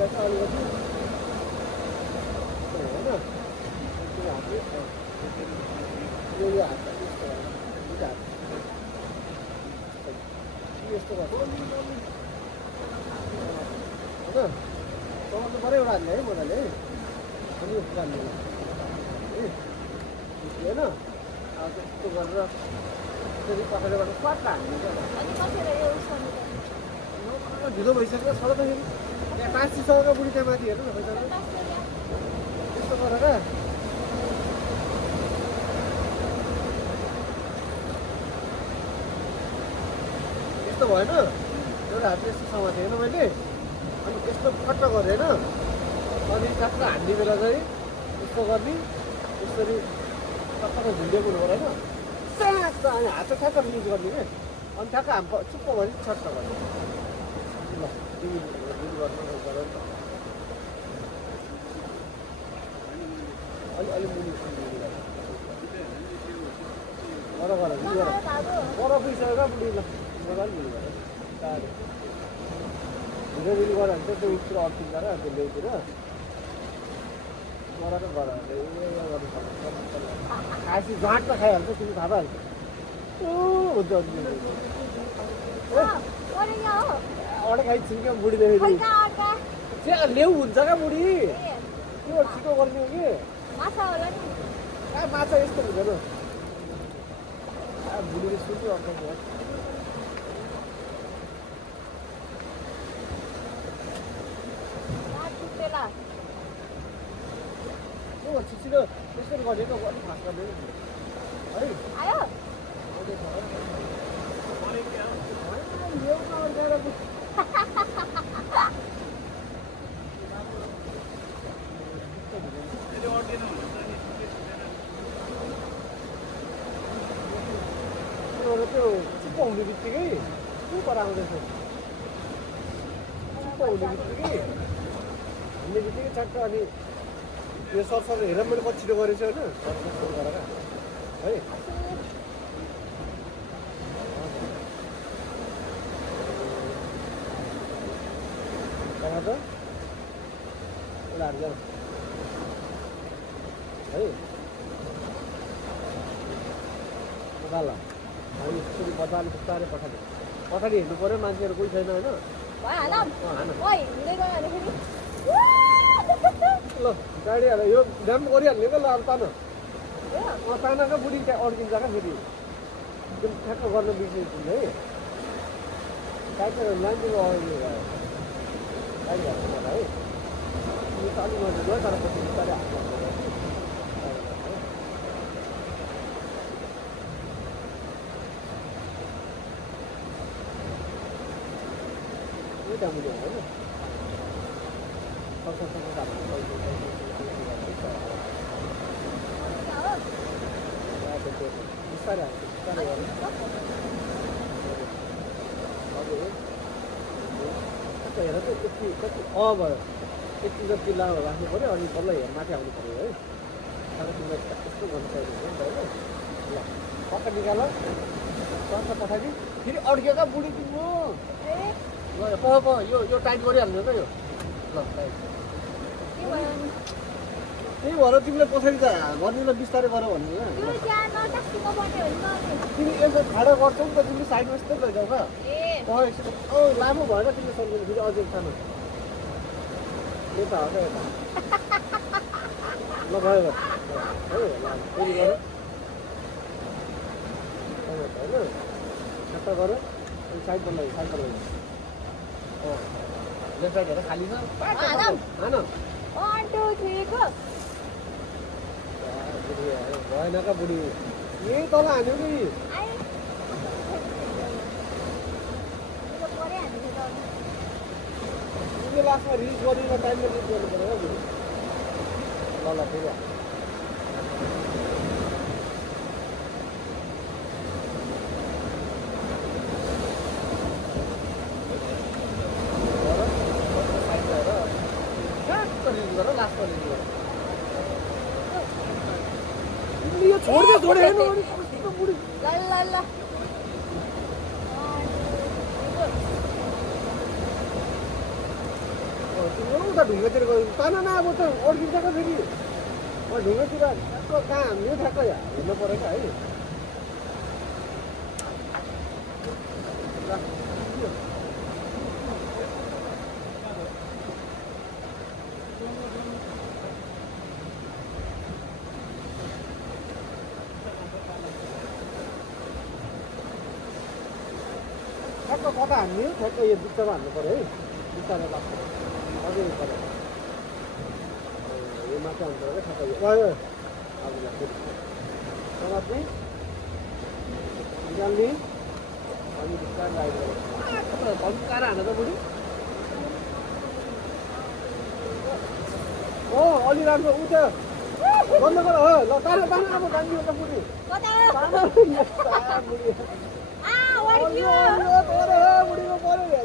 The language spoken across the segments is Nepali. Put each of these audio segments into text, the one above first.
चाहिँ अलिकति होइन यो हात यस्तो गर्छ होइन चलाउनु पऱ्यो एउटा हातले है मजाले है अनि यो पुरा लिएर है होइन अब त्यस्तो गरेर त्यसरी पछाडिबाट स्वाट हाल्नु ढिलो भइसक्यो सड्दाखेरि त्यहाँ 500 बुढी त्यहाँ माथि हेर्नु न पैसा त्यस्तो गरेर त्यस्तो भएन एउटा हातले यस्तो समातेँ होइन मैले अनि त्यस्तो फट्ट गरेँ होइन अनि ठ्याक्क हान्ने बेला चाहिँ यस्तो गर्ने यसरी टक्क झुन्डेको हुनु पऱ्यो होइन ट्याक्क अनि हात चाहिँ ठ्याक्क रिलिज गर्ने क्या अनि ठ्याक्क हाम चुप्प भने छट्ट गर्ने ल तिमी गर्नु गर नि त अलि मुनि गर पर पुगिसक्यो बुढी ल मजाले मुनि गर ढिलो ढिलो गऱ्यो भने चाहिँ त्यो उतिर अड्किन्छ र त्यो ल्याउतिर गर गर्नु सक्छ खासी झाँट त खाइहाल्छ तिमी थाहा पाइहाल्छ हुन्छ अडे खाइ छिन्क्यो बुढीले ल्याउ हुन्छ क्या बुढी त्यो छिटो गर्ने हो कि माछा यस्तो हुँदैन बुढीले सुन्यो अर्को छिटो त्यसरी गरेको अलिक खास गर्दैन है त्यो चुप्प हुने बित्तिकै के पराउँदैछ चुप्प हुने बित्तिकै चट्ट अनि यो सरसर हेर मैले कति छिटो गरेको छु होइन सरसर गरेर है टमाटर एउटा हाल्छ है मजाला अनि यसरी बजारले बिस्तारै पछाडि हेर्नु पऱ्यो मान्छेहरू कोही छैन होइन ल गाडी हाल यो ड्याम गरिहाल्ने क्या ल अब तान तान क्या बुढी त्यहाँ अड्किन्छ क्या फेरि एकदम ठ्याक्क गर्न बिर्सिन्छ है गाडी लान्थ्यो गाडी हाल्नु होला है यो त अलिक नजिक गयो तर पछि बिस्तारै हाल्नु त्यहाँ मुझे होइन बिस्तारै हाल्छ बिस्तारै गर्नु हेर त यति कति भयो यति जति लामो राख्नु पऱ्यो अनि बल्ल हेर माथि आउनु पऱ्यो है तर तिमीलाई यस्तो गर्नु चाहिएको नि त होइन ल पक्का निकाल सर्छ पठाइदि फेरि अड्क्यो क्या बुढी तिम्रो यो टाइट गरिहाल्नु त यो ल टाइट त्यही भएर तिमीले पछाडि त गर्नुलाई बिस्तारै गर भन्नु तिमी यसो खाडा गर्छौ नि त तिमी साइडमा यस्तै लैजाऊ क्या लामो भएर तिमीले सक्दैन फेरि अझै सानो यता हो क्या यता ल भयो है फेरि गर होइन ठ्याक्क गर अनि साइडमा लैजाऊ साइडमा लैजाऊ लेफ्ट साइड हेर खाली छ भएन क्या बुढी यही तल हान्यो नि तिमीले लास्टमा रिलिज गरेर टाइममा रिलिज गर्नु पऱ्यो क्या बुढी ल फेरि छोड़े ल उता ढुङ्गातिर गयो तान न अब त अड्किन्छ त फेरि ढुङ्गातिर ठ्याक्क कहाँ हान्यो ठ्याक्क हेर्नु पऱ्यो क्या है ठ्याक्क कता हान्यो ठ्याक्क यो बिचमा हान्नु पऱ्यो है बिचमा लाग्छ अझै पऱ्यो यो माथि हान्नु पऱ्यो ठ्याक्क यो अब समात्ने निकाल्ने अनि बिस्तारै लाइट गरेर भम्काएर हान त बुढी अलि राम्रो उ त बन्द गर हो ल तान तान अब जान्दियो त बुढी बुढी बुढीको पऱ्यो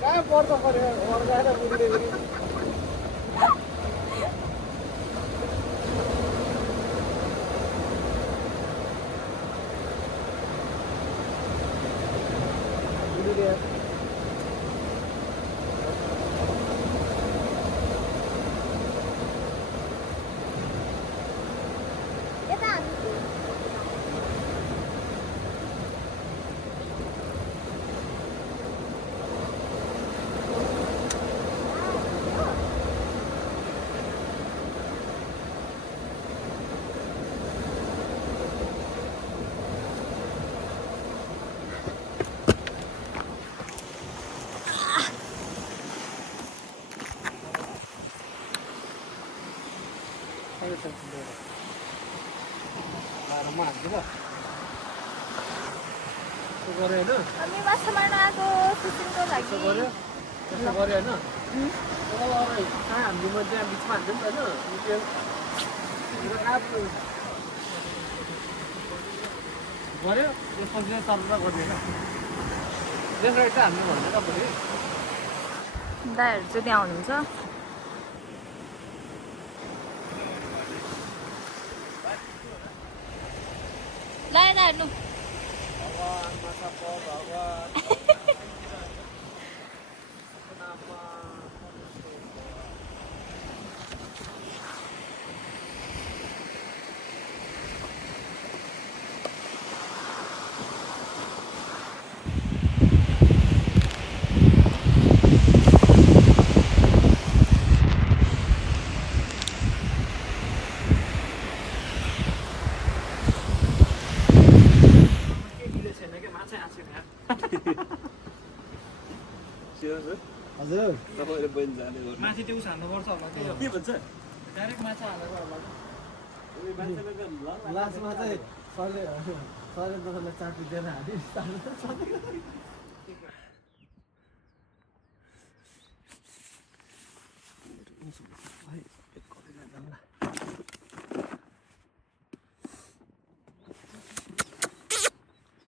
कहाँ पर्छ पऱ्यो अर्काएर बुढीले फेरि बुढीले हामी माछा मार्न आएको सुटिङको लागि यसो गऱ्यो होइन कहाँ हाम्रो म त्यहाँ बिचमा हान्थ्यो नि त होइन गऱ्यो त्यसपछि चाहिँ सल्लाह गर्दैन लेफ्ट राइट त हामीले भन्दैन भोलि दाइहरू चाहिँ त्यहाँ हुनुहुन्छ लाएर हेर्नु भगवान माता भगवान हजुर तपाईँले बहिनी जाने गर्नु माथि त्यो हाल्नुपर्छ होला त्यही हो के भन्छ डाइरेक्ट माछा हालेको होला लास्टमा चाहिँ सरले तपाईँलाई चाकु दिएर हाल्यो